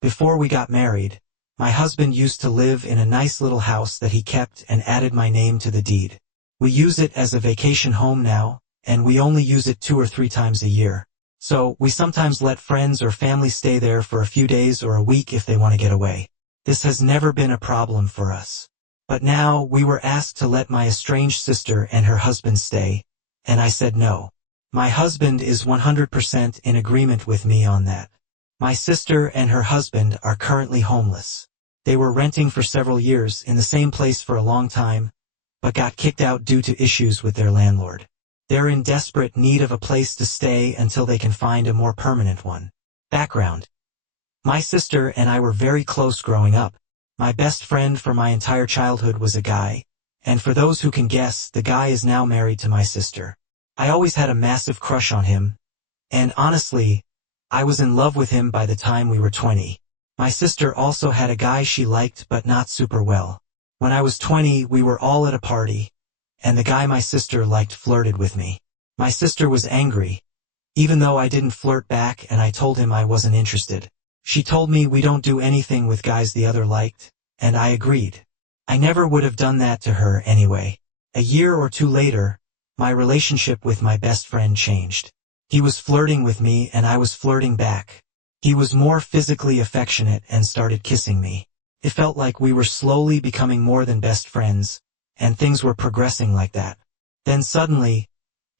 Before we got married, my husband used to live in a nice little house that he kept and added my name to the deed. We use it as a vacation home now, and we only use it 2 or 3 times a year. So, we sometimes let friends or family stay there for a few days or a week if they want to get away. This has never been a problem for us. But now, we were asked to let my estranged sister and her husband stay, and I said no. My husband is 100% in agreement with me on that. My sister and her husband are currently homeless. They were renting for several years in the same place for a long time, but got kicked out due to issues with their landlord. They're in desperate need of a place to stay until they can find a more permanent one. Background. My sister and I were very close growing up. My best friend for my entire childhood was a guy, and for those who can guess, the guy is now married to my sister. I always had a massive crush on him, and honestly, I was in love with him by the time we were 20. My sister also had a guy she liked but not super well. When I was 20, we were all at a party, and the guy my sister liked flirted with me. My sister was angry, even though I didn't flirt back and I told him I wasn't interested. She told me we don't do anything with guys the other liked, and I agreed. I never would have done that to her anyway. A year or 2 later, my relationship with my best friend changed. He was flirting with me and I was flirting back. He was more physically affectionate and started kissing me. It felt like we were slowly becoming more than best friends, and things were progressing like that. Then suddenly,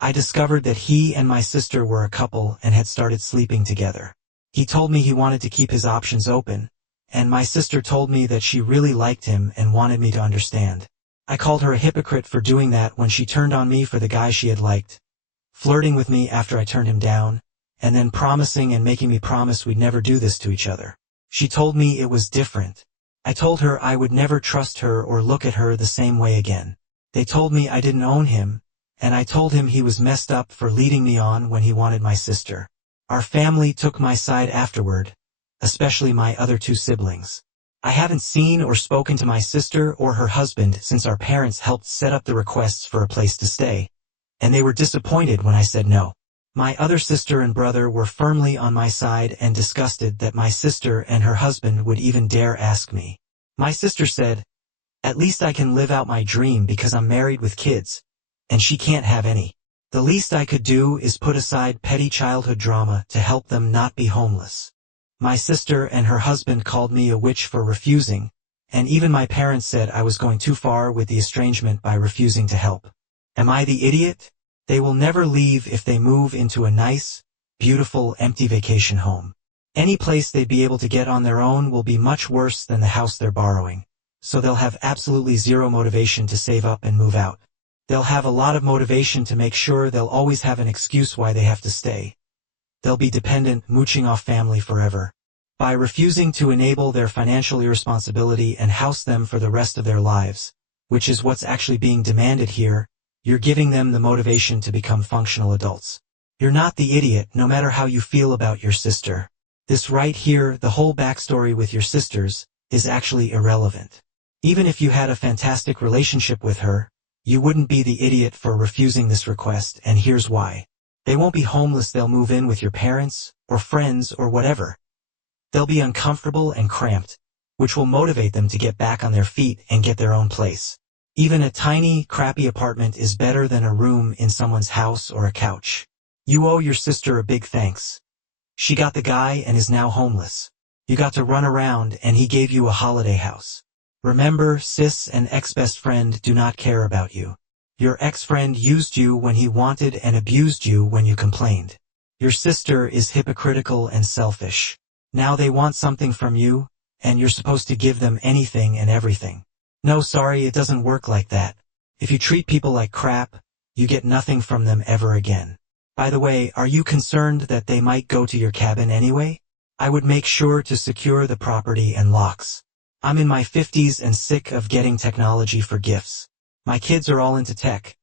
I discovered that he and my sister were a couple and had started sleeping together. He told me he wanted to keep his options open, and my sister told me that she really liked him and wanted me to understand. I called her a hypocrite for doing that when she turned on me for the guy she had liked, flirting with me after I turned him down, and then promising and making me promise we'd never do this to each other. She told me it was different. I told her I would never trust her or look at her the same way again. They told me I didn't own him, and I told him he was messed up for leading me on when he wanted my sister. Our family took my side afterward, especially my other 2 siblings. I haven't seen or spoken to my sister or her husband since our parents helped set up the requests for a place to stay, and they were disappointed when I said no. My other sister and brother were firmly on my side and disgusted that my sister and her husband would even dare ask me. My sister said, "At least I can live out my dream because I'm married with kids, and she can't have any. The least I could do is put aside petty childhood drama to help them not be homeless." My sister and her husband called me a witch for refusing, and even my parents said I was going too far with the estrangement by refusing to help. Am I the idiot? They will never leave if they move into a nice, beautiful, empty vacation home. Any place they'd be able to get on their own will be much worse than the house they're borrowing, so they'll have absolutely zero motivation to save up and move out. They'll have a lot of motivation to make sure they'll always have an excuse why they have to stay. They'll be dependent, mooching off family forever. By refusing to enable their financial irresponsibility and house them for the rest of their lives, which is what's actually being demanded here, you're giving them the motivation to become functional adults. You're not the idiot, no matter how you feel about your sister. This right here, the whole backstory with your sisters, is actually irrelevant. Even if you had a fantastic relationship with her, you wouldn't be the idiot for refusing this request, and here's why. They won't be homeless, they'll move in with your parents, or friends, or whatever. They'll be uncomfortable and cramped, which will motivate them to get back on their feet and get their own place. Even a tiny, crappy apartment is better than a room in someone's house or a couch. You owe your sister a big thanks. She got the guy and is now homeless. You got to run around and he gave you a holiday house. Remember, sis and ex-best friend do not care about you. Your ex-friend used you when he wanted and abused you when you complained. Your sister is hypocritical and selfish. Now they want something from you, and you're supposed to give them anything and everything. No, sorry, it doesn't work like that. If you treat people like crap, you get nothing from them ever again. By the way, are you concerned that they might go to your cabin anyway? I would make sure to secure the property and locks. I'm in my 50s and sick of getting technology for gifts. My kids are all into tech.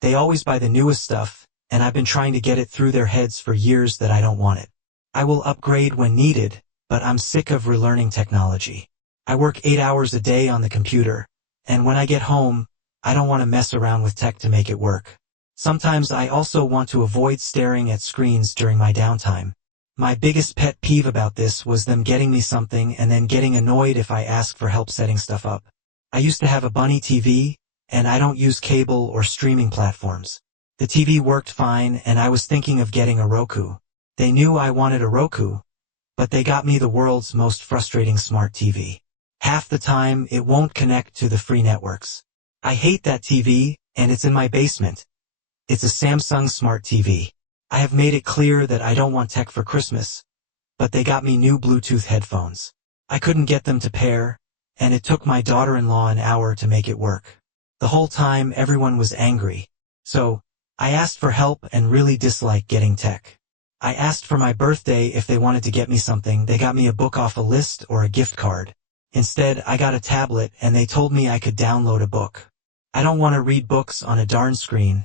They always buy the newest stuff, and I've been trying to get it through their heads for years that I don't want it. I will upgrade when needed, but I'm sick of relearning technology. I work 8 hours a day on the computer, and when I get home, I don't want to mess around with tech to make it work. Sometimes I also want to avoid staring at screens during my downtime. My biggest pet peeve about this was them getting me something and then getting annoyed if I ask for help setting stuff up. I used to have a Bunny TV, and I don't use cable or streaming platforms. The TV worked fine and I was thinking of getting a Roku. They knew I wanted a Roku, but they got me the world's most frustrating smart TV. Half the time, it won't connect to the free networks. I hate that TV, and it's in my basement. It's a Samsung Smart TV. I have made it clear that I don't want tech for Christmas, but they got me new Bluetooth headphones. I couldn't get them to pair, and it took my daughter-in-law an hour to make it work. The whole time, everyone was angry. So, I asked for help and really dislike getting tech. I asked for my birthday if they wanted to get me something. They got me a book off a list or a gift card. Instead, I got a tablet and they told me I could download a book. I don't want to read books on a darn screen.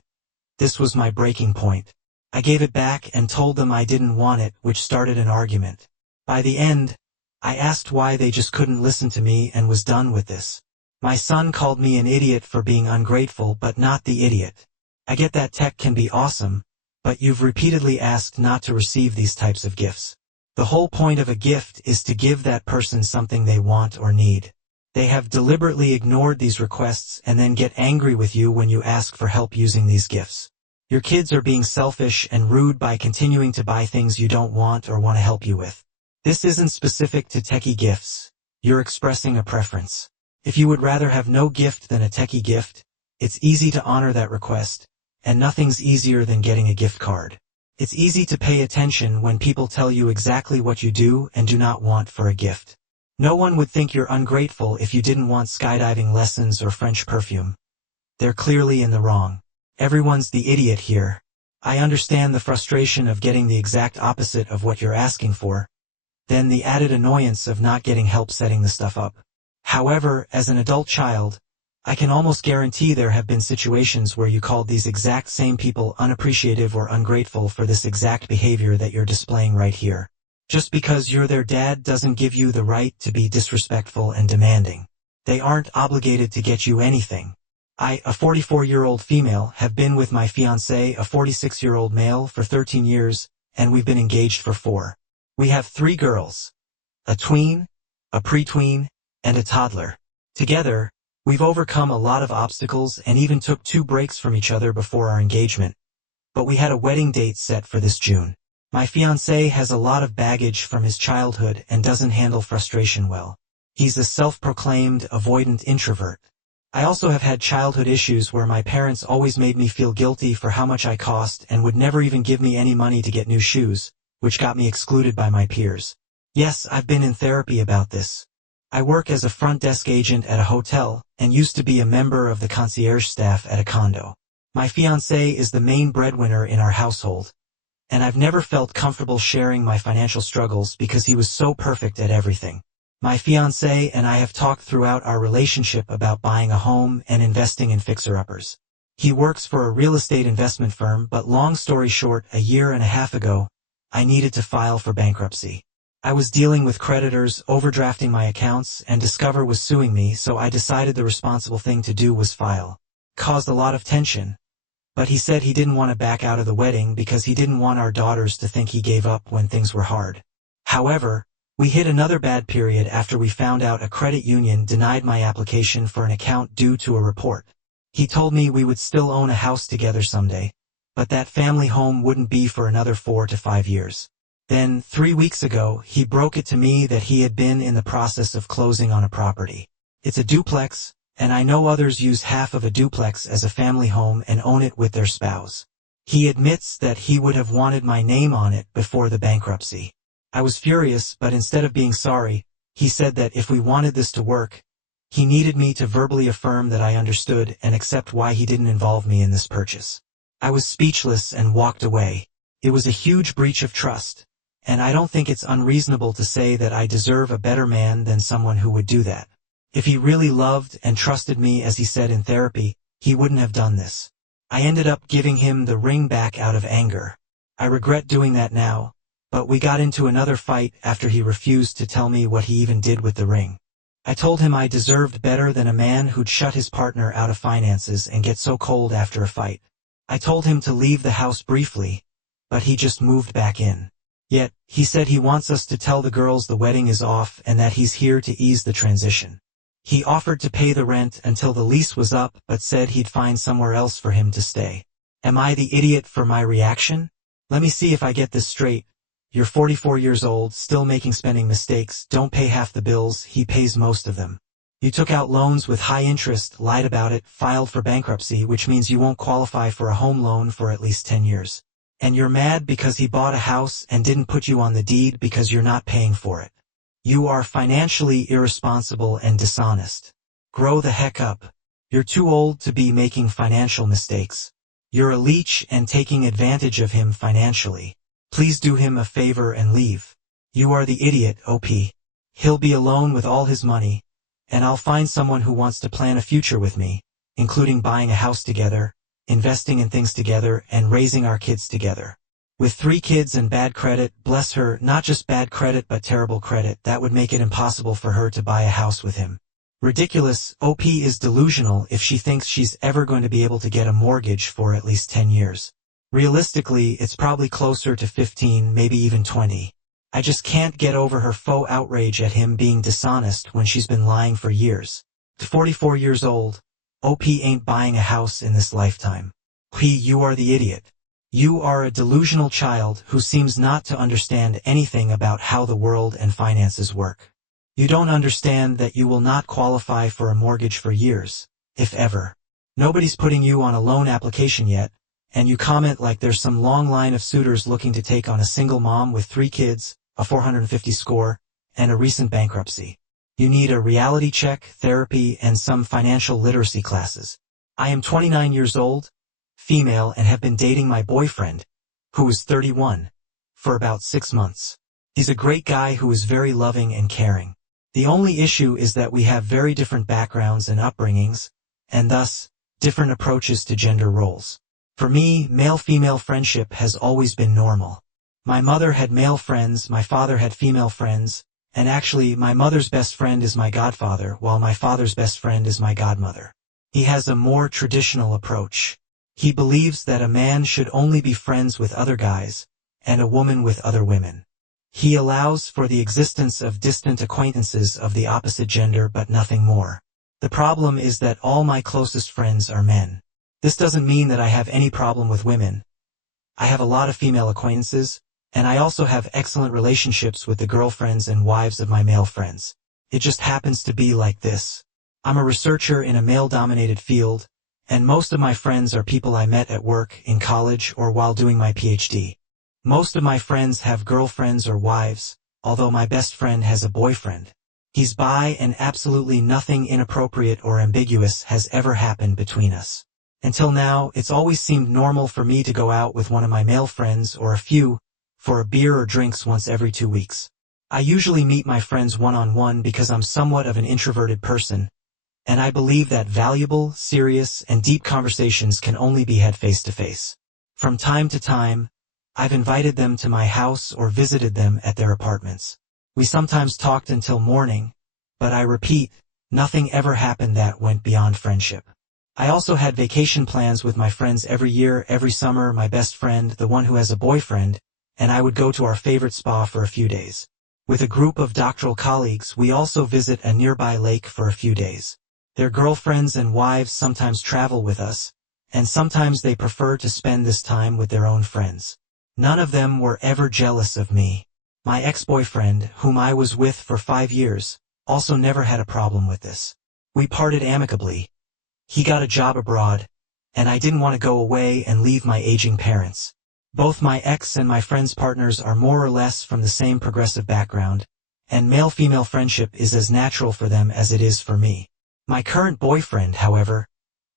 This was my breaking point. I gave it back and told them I didn't want it, which started an argument. By the end, I asked why they just couldn't listen to me and was done with this. My son called me an idiot for being ungrateful, but not the idiot. I get that tech can be awesome, but you've repeatedly asked not to receive these types of gifts. The whole point of a gift is to give that person something they want or need. They have deliberately ignored these requests and then get angry with you when you ask for help using these gifts. Your kids are being selfish and rude by continuing to buy things you don't want or want to help you with. This isn't specific to techie gifts. You're expressing a preference. If you would rather have no gift than a techie gift, it's easy to honor that request, and nothing's easier than getting a gift card. It's easy to pay attention when people tell you exactly what you do and do not want for a gift. No one would think you're ungrateful if you didn't want skydiving lessons or French perfume. They're clearly in the wrong. Everyone's the idiot here. I understand the frustration of getting the exact opposite of what you're asking for, then the added annoyance of not getting help setting the stuff up. However, as an adult child, I can almost guarantee there have been situations where you called these exact same people unappreciative or ungrateful for this exact behavior that you're displaying right here. Just because you're their dad doesn't give you the right to be disrespectful and demanding. They aren't obligated to get you anything. I, a 44-year-old female, have been with my fiancé, a 46-year-old male, for 13 years, and we've been engaged for 4. We have 3 girls. A tween, a pre-tween, and a toddler. Together, we've overcome a lot of obstacles and even took 2 breaks from each other before our engagement. But we had a wedding date set for this June. My fiancé has a lot of baggage from his childhood and doesn't handle frustration well. He's a self-proclaimed avoidant introvert. I also have had childhood issues where my parents always made me feel guilty for how much I cost and would never even give me any money to get new shoes, which got me excluded by my peers. Yes, I've been in therapy about this. I work as a front desk agent at a hotel and used to be a member of the concierge staff at a condo. My fiancé is the main breadwinner in our household, and I've never felt comfortable sharing my financial struggles because he was so perfect at everything. My fiancé and I have talked throughout our relationship about buying a home and investing in fixer-uppers. He works for a real estate investment firm, but long story short, a year and a half ago, I needed to file for bankruptcy. I was dealing with creditors, overdrafting my accounts, and Discover was suing me, so I decided the responsible thing to do was file. Caused a lot of tension, but he said he didn't want to back out of the wedding because he didn't want our daughters to think he gave up when things were hard. However, we hit another bad period after we found out a credit union denied my application for an account due to a report. He told me we would still own a house together someday, but that family home wouldn't be for another 4 to 5 years. Then, 3 weeks ago, he broke it to me that he had been in the process of closing on a property. It's a duplex, and I know others use half of a duplex as a family home and own it with their spouse. He admits that he would have wanted my name on it before the bankruptcy. I was furious, but instead of being sorry, he said that if we wanted this to work, he needed me to verbally affirm that I understood and accept why he didn't involve me in this purchase. I was speechless and walked away. It was a huge breach of trust, and I don't think it's unreasonable to say that I deserve a better man than someone who would do that. If he really loved and trusted me as he said in therapy, he wouldn't have done this. I ended up giving him the ring back out of anger. I regret doing that now, but we got into another fight after he refused to tell me what he even did with the ring. I told him I deserved better than a man who'd shut his partner out of finances and get so cold after a fight. I told him to leave the house briefly, but he just moved back in. Yet, he said he wants us to tell the girls the wedding is off and that he's here to ease the transition. He offered to pay the rent until the lease was up but said he'd find somewhere else for him to stay. Am I the idiot for my reaction? Let me see if I get this straight. You're 44 years old, still making spending mistakes, don't pay half the bills, he pays most of them. You took out loans with high interest, lied about it, filed for bankruptcy, which means you won't qualify for a home loan for at least 10 years. And you're mad because he bought a house and didn't put you on the deed because you're not paying for it. You are financially irresponsible and dishonest. Grow the heck up. You're too old to be making financial mistakes. You're a leech and taking advantage of him financially. Please do him a favor and leave. You are the idiot, OP. He'll be alone with all his money, and I'll find someone who wants to plan a future with me, including buying a house together, investing in things together, and raising our kids together. With 3 kids and bad credit, bless her, not just bad credit but terrible credit, that would make it impossible for her to buy a house with him. Ridiculous. OP is delusional if she thinks she's ever going to be able to get a mortgage for at least 10 years. Realistically, it's probably closer to 15, maybe even 20. I just can't get over her faux outrage at him being dishonest when she's been lying for years. 44 years old, OP ain't buying a house in this lifetime. You are the idiot. You are a delusional child who seems not to understand anything about how the world and finances work. You don't understand that you will not qualify for a mortgage for years, if ever. Nobody's putting you on a loan application yet, and you comment like there's some long line of suitors looking to take on a single mom with 3 kids, a 450 score, and a recent bankruptcy. You need a reality check, therapy, and some financial literacy classes. I am 29 years old, female, and have been dating my boyfriend, who is 31, for about 6 months. He's a great guy who is very loving and caring. The only issue is that we have very different backgrounds and upbringings, and thus, different approaches to gender roles. For me, male-female friendship has always been normal. My mother had male friends, my father had female friends, and actually my mother's best friend is my godfather, while my father's best friend is my godmother. He has a more traditional approach. He believes that a man should only be friends with other guys, and a woman with other women. He allows for the existence of distant acquaintances of the opposite gender but nothing more. The problem is that all my closest friends are men. This doesn't mean that I have any problem with women. I have a lot of female acquaintances, and I also have excellent relationships with the girlfriends and wives of my male friends. It just happens to be like this. I'm a researcher in a male-dominated field, and most of my friends are people I met at work, in college, or while doing my PhD. Most of my friends have girlfriends or wives, although my best friend has a boyfriend. He's bi, and absolutely nothing inappropriate or ambiguous has ever happened between us. Until now, it's always seemed normal for me to go out with one of my male friends or a few, for a beer or drinks once every 2 weeks. I usually meet my friends one-on-one because I'm somewhat of an introverted person, and I believe that valuable, serious, and deep conversations can only be had face-to-face. From time to time, I've invited them to my house or visited them at their apartments. We sometimes talked until morning, but I repeat, nothing ever happened that went beyond friendship. I also had vacation plans with my friends every year, every summer, my best friend, the one who has a boyfriend, and I would go to our favorite spa for a few days. With a group of doctoral colleagues, we also visit a nearby lake for a few days. Their girlfriends and wives sometimes travel with us, and sometimes they prefer to spend this time with their own friends. None of them were ever jealous of me. My ex-boyfriend, whom I was with for 5 years, also never had a problem with this. We parted amicably. He got a job abroad, and I didn't want to go away and leave my aging parents. Both my ex and my friend's partners are more or less from the same progressive background, and male-female friendship is as natural for them as it is for me. My current boyfriend, however,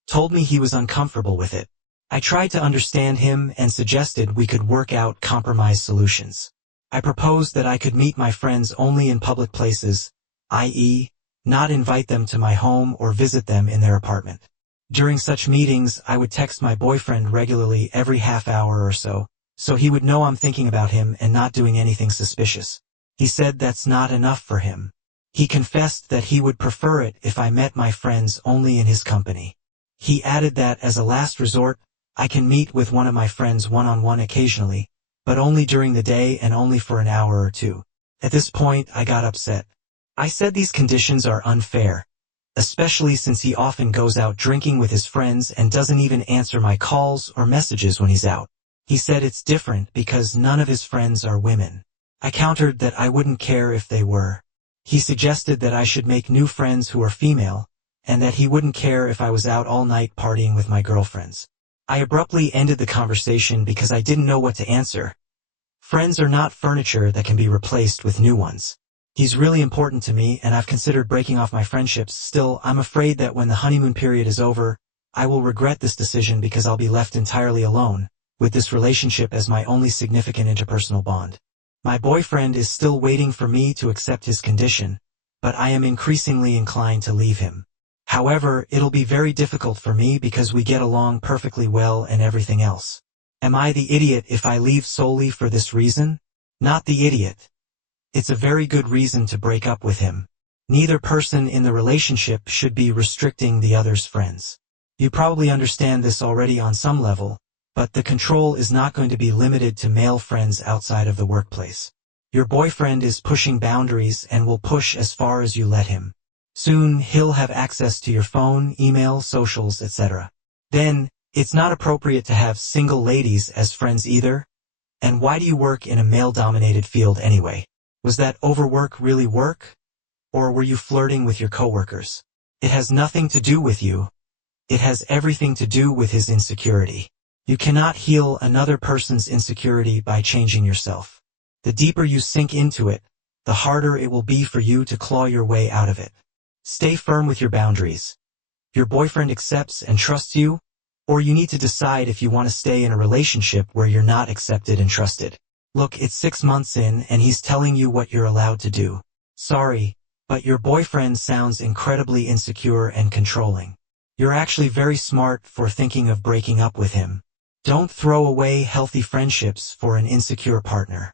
told me he was uncomfortable with it. I tried to understand him and suggested we could work out compromise solutions. I proposed that I could meet my friends only in public places, i.e., not invite them to my home or visit them in their apartment. During such meetings, I would text my boyfriend regularly every half hour or so he would know I'm thinking about him and not doing anything suspicious. He said that's not enough for him. He confessed that he would prefer it if I met my friends only in his company. He added that as a last resort, I can meet with one of my friends one-on-one occasionally, but only during the day and only for an hour or two. At this point, I got upset. I said these conditions are unfair, especially since he often goes out drinking with his friends and doesn't even answer my calls or messages when he's out. He said it's different because none of his friends are women. I countered that I wouldn't care if they were. He suggested that I should make new friends who are female, and that he wouldn't care if I was out all night partying with my girlfriends. I abruptly ended the conversation because I didn't know what to answer. Friends are not furniture that can be replaced with new ones. He's really important to me, and I've considered breaking off my friendships. Still, I'm afraid that when the honeymoon period is over, I will regret this decision because I'll be left entirely alone, with this relationship as my only significant interpersonal bond. My boyfriend is still waiting for me to accept his condition, but I am increasingly inclined to leave him. However, it'll be very difficult for me because we get along perfectly well and everything else. Am I the idiot if I leave solely for this reason? Not the idiot. It's a very good reason to break up with him. Neither person in the relationship should be restricting the other's friends. You probably understand this already on some level, but the control is not going to be limited to male friends outside of the workplace. Your boyfriend is pushing boundaries and will push as far as you let him. Soon, he'll have access to your phone, email, socials, etc. Then, it's not appropriate to have single ladies as friends either. And why do you work in a male-dominated field anyway? Was that overwork really work? Or were you flirting with your coworkers? It has nothing to do with you. It has everything to do with his insecurity. You cannot heal another person's insecurity by changing yourself. The deeper you sink into it, the harder it will be for you to claw your way out of it. Stay firm with your boundaries. Your boyfriend accepts and trusts you, or you need to decide if you want to stay in a relationship where you're not accepted and trusted. Look, it's 6 months in and he's telling you what you're allowed to do. Sorry, but your boyfriend sounds incredibly insecure and controlling. You're actually very smart for thinking of breaking up with him. Don't throw away healthy friendships for an insecure partner.